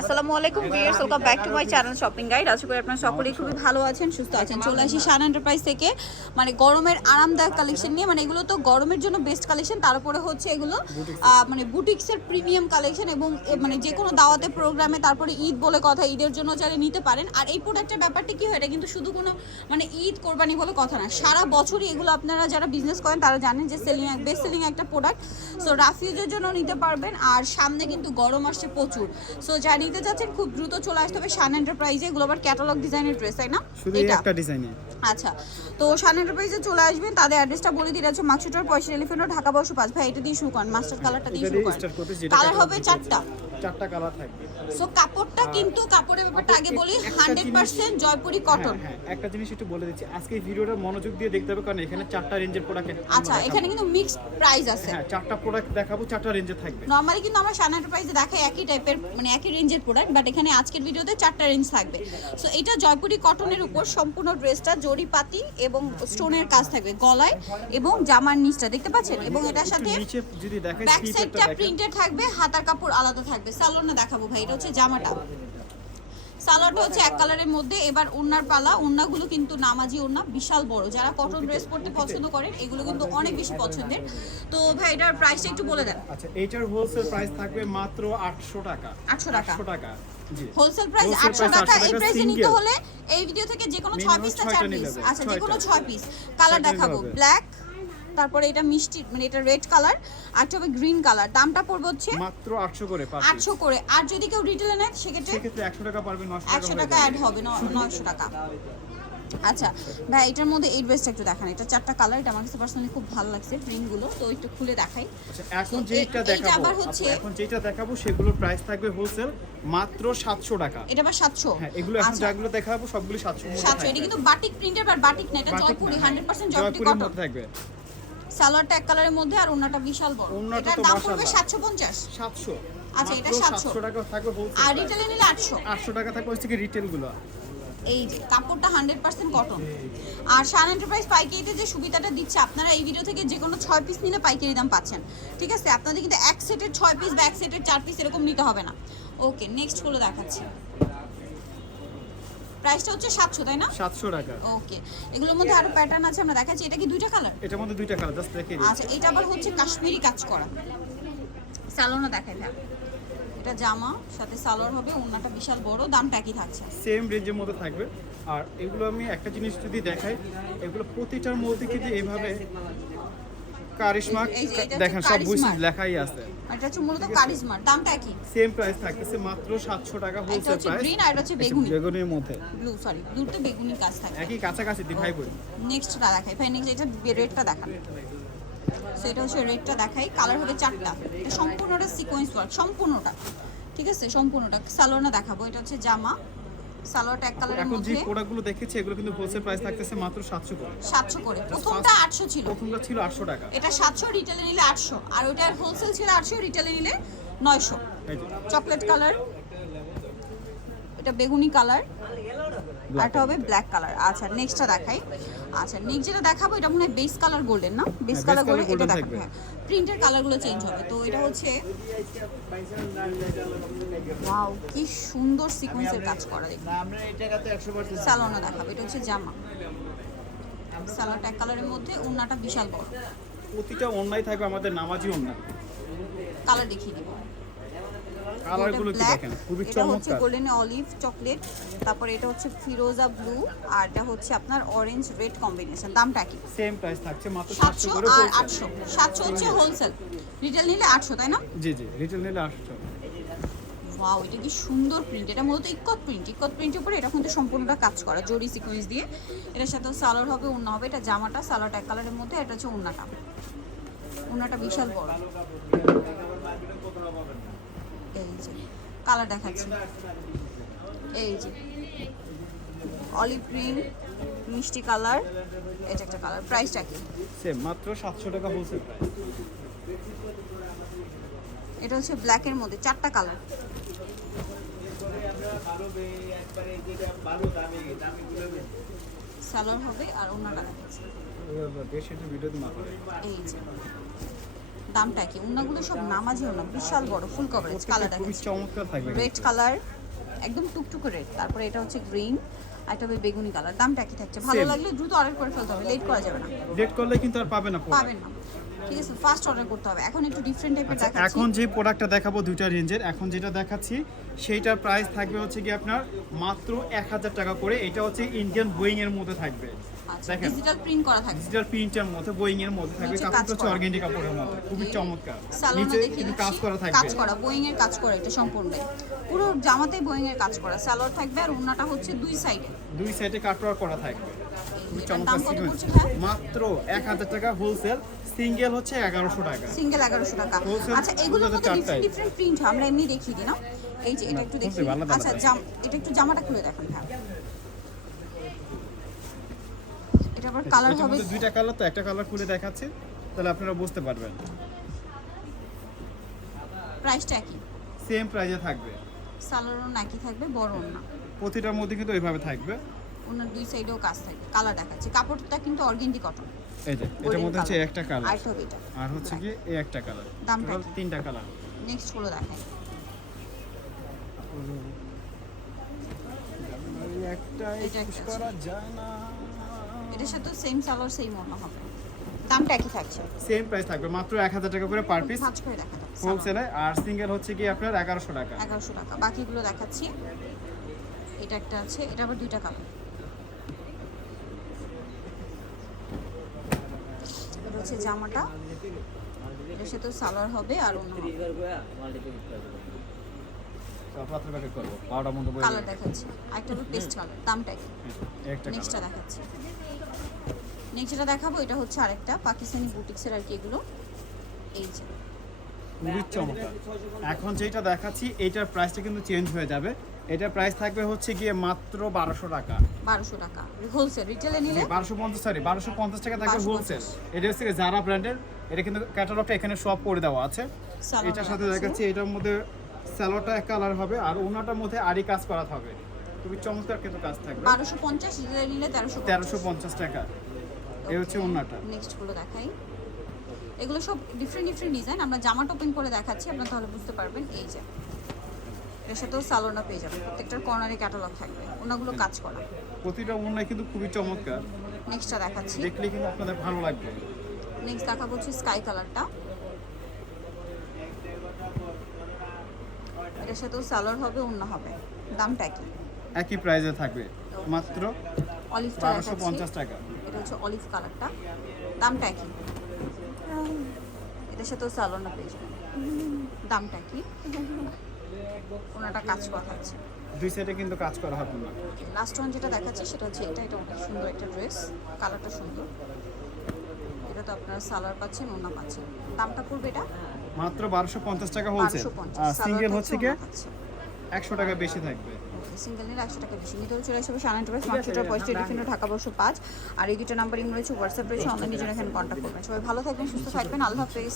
আসসালামু আলাইকুম viewers welcome back to my channel shopping guide আশা করি আপনারা সকলেই খুবই ভালো আছেন, সুস্থ আছেন। চলে আসি শান এন্টারপ্রাইজ থেকে। মানে গরমের আরামদায়ক কালেকশন নিয়ে মানে এগুলো তো গরমের জন্য বেস্ট কালেকশন তারপরে হচ্ছে এগুলো মানে বুটিক্সের প্রিমিয়াম কালেকশন এবং মানে যে কোনো দাওয়াতে প্রোগ্রামে তারপরে ঈদ বলে কথা, ঈদের জন্য চাইলে নিতে পারেন। আর এই প্রোডাক্টের ব্যাপারটা কি হয়, এটা কিন্তু শুধু কোনো মানে ঈদ কোরবানি বলে কথা না। সারা বছরই এগুলো আপনারা যারা বিজনেস করেন, তারা জানেন যে সেলিং বেস্ট সেলিং একটা প্রোডাক্ট সো রাফিউজের জন্য নিতে পারবেন। আর সামনে কিন্তু গরম আসছে প্রচুর। সো যা নিতে চাচ্ছেন খুব দ্রুত চলে আসতে হবে শান এন্টারপ্রাইজে এগুলো আবার ক্যাটালগ ডিজাইনের ড্রেস তাই না? শুধু একটা ডিজাইনে আচ্ছা। তো শান এন্টারপ্রাইজে চলে আসবেন তাদের অ্যাড্রেসটা বলে দিতে হচ্ছে মাকসুটার পয়সা এলিফেন্ট ঢাকা বসু পাঁচ ভাই এটা দিয়ে শুরু করেন মাস্টার কালারটা দিয়ে শুরু করেন। কালার হবে চারটা। চারটা কালার থাকবে। সো কাপড়টা কিন্তু কাপড়ের ব্যাপারটা আগে বলি একটা হান্ড্রেড পার্সেন্ট জয়পুরি কটন হ্যাঁ, হ্যাঁ একটা জিনিস একটু বলে দিচ্ছি। আজকে ভিডিওটা মনোযোগ দিয়ে দেখতে হবে কারণ এখানে চারটা রেঞ্জের প্রোডাক্ট আচ্ছা এখানে কিন্তু মিক্সড প্রাইস আছে। হ্যাঁ চারটা প্রোডাক্ট দেখাবো চারটা রেঞ্জে থাকবে। নর্মালি কিন্তু আমরা শান এন্টারপ্রাইজে দেখাই একই টাইপের মানে একই রেঞ্জের প্রোডাক্ট বাট এখানে আজকের ভিডিওতে চারটা রেঞ্জ থাকবে। সো এটা জয়পুরি কটনের উপর সম্পূর্ণ ড্রেসটা জরিপাতি এবং স্টোনের কাজ থাকবে গলায় এবং জামার নিচটা দেখতে পাচ্ছেন? এবং এটার সাথে ব্যাক সাইডটা প্রিন্টেড থাকবে হাতার কাপড় আলাদা থাকবে। সালোনা দেখাবো ভাই এটা হচ্ছে জামাটা। সালোয়ারটা হচ্ছে এক কালারের মধ্যে এবার ওড়নার পালা। ওড়নাগুলো কিন্তু নামাজি ওড়না বিশাল বড়। যারা কটন ড্রেস পরতে পছন্দ করেন এগুলো কিন্তু অনেক বেশি পছন্দের। তো ভাই এটার প্রাইসটা একটু বলে দেন। আচ্ছা এইটার হোলসেল প্রাইস থাকবে মাত্র 800 টাকা। 800 টাকা। 800 টাকা হোলসেল প্রাইস Wholesale আটশো price টাকা এই প্রাইসে নিতে হলে এই ভিডিও থেকে যে কোনো ছয় Minimum পিস না ছয়টা চার নিলে পিস আচ্ছা যে কোনো ছয়টা। ছয় পিস কালার দেখাবো। ব্ল্যাক তারপরে এটা মিষ্টি মানে এটা রেড কালার আর হবে গ্রিন কালার দামটা পড়বে হচ্ছে মাত্র 800 করে পার আটশো করে। আর যদি কেউ রিটেলে নেয় সেক্ষেত্রে সেক্ষেত্রে 100 টাকা পারবে 900 টাকা একশো হয়ে টাকা অ্যাড হবে নয়শো টাকা। আচ্ছা ভাই এটার মধ্যে এই ড্রেসটা একটু দেখান। এটা চারটা কালার এটা আমার কাছে পার্সোনালি খুব ভালো লাগছে প্রিন্টগুলো তো একটু খুলে দেখাই। আচ্ছা এখন যেটা এইটা দেখাবো আবার হচ্ছে- আপু, এখন যেটা দেখাবো সেগুলোর প্রাইস থাকবে হোলসেল মাত্র 700 টাকা। এটা আবার সাতশো। হ্যাঁ এগুলো এখন আচ্ছা। যেগুলো দেখাবো সবগুলো 700 মধ্যে সাতশো এটা কিন্তু বাটিক প্রিন্টের বা বাটিক না এটা জয়পুরি না, হান্ড্রেড পার্সেন্ট জয়পুরি কটন থাকবে। সালোয়ারটা এক কালারের মধ্যে আর ওনাটা বিশাল বড়। এটার দাম পড়বে মাশাআল্লাহ। সাতশো পঞ্চাশ। 700 আচ্ছা, এটা মাত্র 700 700 টাকা থাকবে আর রিটেলে নিলে আটশো। 800 টাকা থাকবে হচ্ছে কি রিটেলগুলো। এই যে কাপড়টা হান্ড্রেড পার্সেন্ট কটন আর শান এন্টারপ্রাইজ পাইকারিতে যে সুবিধাটা দিচ্ছে আপনারা এই ভিডিও থেকে যে কোনো ছয় পিস নিলে পাইকারি দাম পাচ্ছেন। ঠিক আছে? আপনাদের কিন্তু এক সেটের ছয় পিস বা এক সেটের চার পিস এরকম নিতে হবে না। ওকে নেক্সট হলো দেখাচ্ছি। প্রাইসটা হচ্ছে সাতশো তাই না? 700 টাকা। ওকে। এগুলোর মধ্যে আরও প্যাটার্ন আছে আমরা দেখাচ্ছি। এটা কি দুইটা কালার এটার মধ্যে দুইটা কালার জাস্ট দেখে দিই আচ্ছা এটা আবার হচ্ছে কাশ্মীরি কাজ করা। সালোনা দেখাই ভাই এটা জামা সাথে সালোয়ার হবে ওন্নাটা বিশাল বড় দামটা কি থাকছে। সেম রেঞ্জের মধ্যে থাকবে। আর এগুলো আমি একটা জিনিস যদি দেখাই এগুলো প্রতিটার মধ্যে কিন্তু এভাবে কারিশমা দেখেন সব বুঝ কারিশমার। লেখাই আছে। এটা হচ্ছে মূলত কারিজমার দামটা কি? সেম প্রাইস থাকতেছে মাত্র 700 টাকা এটা হচ্ছে গ্রিন আর এটা হচ্ছে বেগুনি। বেগুনের মধ্যে। ব্লু সরি ব্লুতে বেগুনি কাজ থাকে। একই কাছাকাছি দি ভাই বই নেক্সটটা দেখাই। ভাই নেক্সট এটা রেডটা দেখান। সো এটা হচ্ছে রেডটা দেখাই। কালার হবে চারটা। এটা সম্পূর্ণটা সিকোয়েন্স ওয়ার্ক সম্পূর্ণটা। ঠিক আছে? সম্পূর্ণটা। সালোয়ারটা দেখাবো। এটা হচ্ছে জামা। সালোয়ারটা ট্যাগ কালারের এখন যে প্রোডাক্টগুলো দেখেছি এগুলো কিন্তু হোলসেল প্রাইস থাকতেছে মাত্র 700 করে। সাতশো করে। প্রথমটা আটশো ছিল। প্রথমটা ছিল 800 টাকা। এটা সাতশো রিটেলে নিলে আটশো। আর ওটার হোলসেল ছিল আটশো রিটেলে নিলে নয়শো। এই যে। Chocolate colour. এটা বেগুনি কালার। আর এটা হবে ব্ল্যাক কালার আচ্ছা নেক্সটটা দেখাই। আচ্ছা নেক্সট যেটা দেখাবো এটা মনে হয় বেস কালার গোল্ডেন না? বেস কালার গোল্ডেন এটা দেখাবো। হ্যাঁ। প্রিন্টের কালারগুলো চেঞ্জ হবে। তো এটা হচ্ছে ওয়াও কি সুন্দর সিকোয়েন্সের কাজ করা দেখুন। সালোনা দেখাবো। এটা হচ্ছে জামা। সালোয়ারটা এক কালারের মধ্যে ওড়নাটা বিশাল বড়। প্রতিটা অনলাইন থাকবে আমাদের নামাজি অনলাইন কালার দেখিয়ে দিব। কালারগুলো কি ব্ল্যাক দেখেন খুবই এটা হচ্ছে গোল্ডেন অলিভ চকলেট তারপরে এটা হচ্ছে ফিরোজা ব্লু আর এটা হচ্ছে আপনার অরেঞ্জ রেড কম্বিনেশন দামটা কি? সেম প্রাইস থাকছে মাত্র সাতশো 700 করে আর wholesale। আটশো। সাতশো হচ্ছে হোলসেল রিটেল নিলে আটশো তাই না? জি জি রিটেল নিলে 800 ওয়াও এটা কি সুন্দর প্রিন্ট এটা মূলত ইকত প্রিন্ট ইকত প্রিন্টের উপরে এটা কিন্তু সম্পূর্ণটা কাজ করা জরি সিকোয়েন্স দিয়ে। এটার সাথে সালোয়ার হবে ওড়না হবে এটা জামাটা সালোয়ারটা এক কালারের মধ্যে এটা হচ্ছে ওড়নাটা ওড়নাটা বিশাল বড়। কালার দেখাচ্ছি। এই যে। অলিভ গ্রিন মিষ্টি কালার এটা একটা কালার প্রাইসটা কি? সেম মাত্র 700 টাকা হোলসেল এটা হচ্ছে ব্ল্যাকের মধ্যে চারটা কালার সালোয়ার হবে আর ওড়নাটা দেখাচ্ছি। এই যে। দামটা কি? উন্নাগুলো সব নামাজি ওনা বিশাল বড় ফুল কভারেজ কালার খুবই চমৎকার থাকবে রেড কালার একদম টুকটুকে রেড তারপরে এটা হচ্ছে গ্রিন আর এটা হবে বেগুনি কালার দামটা কি থাকছে? ভালো লাগলে দ্রুত অর্ডার করে ফেলতে হবে লেট করা যাবে না। ডেট করলে কিন্তু আর পাবে না। পাবেন না। ঠিক আছে ফার্স্ট অর্ডার করতে হবে। এখন একটু ডিফারেন্ট টাইপের আচ্ছা দেখাচ্ছি। এখন যে প্রোডাক্টটা দেখাবো দুইটা রেঞ্জের এখন যেটা দেখাচ্ছি সেইটার প্রাইস থাকবে হচ্ছে কি আপনার মাত্র এক হাজার টাকা করে। এটা হচ্ছে ইন্ডিয়ান বোয়িং এর মধ্যে থাকবে। দেখেন। ডিজিটাল প্রিন্ট করা থাকবে ডিজিটাল প্রিন্টের মধ্যে বোয়িং এর মধ্যে থাকবে নিচে কাপড়টা হচ্ছে করা। কাপড়ের মধ্যে খুবই চমৎকার। নিচে কিন্তু কাজ করা কাজ করা বোয়িং এর কাজ করা এটা সম্পূর্ণ। পুরো জামাতেই বোয়িং এর কাজ করা সালোয়ার থাকবে আর ওন্নাটা হচ্ছে দুই সাইডে দুই সাইডে কাটওয়ার করা থাকবে। খুবই চমৎকার সিকোয়েন্স মাত্র এক হাজার টাকা হোলসেল সিঙ্গেল হচ্ছে এগারোশো টাকা। সিঙ্গেল এগারোশো টাকা। আচ্ছা এগুলোর মধ্যে ডিফারেন্ট ডিফারেন্ট প্রিন্ট আমরা এমনি দেখিয়ে দিই না? এই যে এটা একটু দেখি আচ্ছা। জাম এটা একটু জামাটা খুলে দেখেন হ্যাঁ। এটা আবার কালার হবে দুইটা কালার তো একটা কালার খুলে দেখাচ্ছি। তাহলে আপনারা বুঝতে পারবেন। প্রাইসটা একই। সেম প্রাইজে থাকবে। সালোয়ারও নাকি থাকবে বড় না। প্রতিটার মধ্যে কিন্তু এইভাবে থাকবে। ওনার দুই সাইডেও কাজ থাকবে কালার দেখাচ্ছে। কাপড়টা কিন্তু অর্গেন্ডি কটন এই যে এটার মধ্যে হচ্ছে একটা কালার আর হবে এটা। আর হচ্ছে কি এই একটা কালার দামটা কি? তিনটা কালার নেক্সট হলো দেখাই। একটা এটা একটা করা যায় না। এটার সাথে সেম সালোয়ার সেম অন্য হবে। দামটা একই থাকছে। সেম প্রাইস থাকবে মাত্র এক হাজার টাকা করে পার পিস ভাঁজ করে দেখা যাবে হোলসেলে আর সিঙ্গেল হচ্ছে কি আপনার এগারোশো টাকা। এগারোশো টাকা। বাকিগুলো দেখাচ্ছি। এটা একটা আছে এটা আবার দুইটা কালার এটা হচ্ছে জামাটা। এটার সাথে সালোয়ার হবে আর অন্য পাত্র প্যাকেট করব। বারোটার মধ্যে বই কালার দেখাচ্ছি। আরেকটা হলো পেস্ট কালার দামটা কি? একটা নেক্সটটা দেখাচ্ছি। নেক্সট যেটা দেখাবো এটা হচ্ছে আরেকটা পাকিস্তানি বুটিক্সের আর কি এগুলো। এই যে। খুবই চমৎকার। এখন যেটা দেখাচ্ছি এইটার প্রাইসটা কিন্তু চেঞ্জ হয়ে যাবে। এটার প্রাইস থাকবে হচ্ছে গিয়ে মাত্র বারোশো টাকা। বারোশো টাকা। হোলসেল রিটেলে নিলে? বারোশো পঞ্চাশ সরি বারোশো পঞ্চাশ টাকা থাকবে 1250 হোলসেল এটা হচ্ছে জারা ব্র্যান্ডের এটা কিন্তু ক্যাটালগটা এখানে সব করে দেওয়া আছে। এটার সাথে। দেখাচ্ছি এটার মধ্যে স্যালোটা এক কালার হবে আর ওনাটার মধ্যে আরই কাজ করা হবে খুবই চমৎকার কিন্তু কাজ থাকবে। বারোশো পঞ্চাশ রিটেলে নিলে তেরোশো তেরোশো পঞ্চাশ টাকা। এই হচ্ছে ওনাটা। নেক্সটগুলো দেখাই। এগুলো সব ডিফারেন্ট ডিফারেন্ট ডিজাইন আমরা জামা ওপেন করে দেখাচ্ছি আপনারা তাহলে বুঝতে পারবেন। এই যে এর সাথেও সালোনা পেয়ে যাবেন। প্রত্যেকটার কর্নারে ক্যাটালগ থাকবে। ওনাগুলো কাজ করা। প্রতিটা ওনায় কিন্তু খুবই চমৎকার। নেক্সটটা দেখাচ্ছি। দেখলে কিন্তু আপনাদের ভালো লাগবে। নেক্সট দেখাবো হচ্ছে স্কাই কালারটা এটার সাথেও সালোয়ার হবে অন্য হবে। দামটা কি একই প্রাইসে থাকবে। মাত্র অলিভটা বারোশো পঞ্চাশ টাকা। এটা হচ্ছে অলিভ কালারটা দামটা কি এটার সাথেও সালোনা পেয়ে যাবেন। দামটা কি ওনাটা কাজ করা থাকছে দুই সাইডে কিন্তু কাজ করা হবে। না লাস্ট ওয়ান যেটা দেখাচ্ছে সেটা হচ্ছে এটা। এটা অনেক সুন্দর একটা ড্রেস কালারটা সুন্দর। তো আপনারা সালোয়ার পাচ্ছেন ওনা পাচ্ছেন। দামটা পড়বে এটা? মাত্র বারোশো পঞ্চাশ টাকা হোলসেল আর সিঙ্গেল হচ্ছে থাকছে একশো টাকা বেশি থাকবে। সিঙ্গেল নিলে একশো টাকা বেশি। নিতে হলে চলে আসবে সাড়ে আটটা মার্কেটের পয়সা ডিফেন্ড ঢাকা বর্ষ পাঁচ। আর এই দুটো নাম্বার ইংরেজি রয়েছে হোয়াটসঅ্যাপ রয়েছে অনলাইনের জন্য এখানে কন্ট্যাক্ট করবেন। সবাই ভালো থাকবেন সুস্থ থাকবেন আল্লাহ হাফেজ।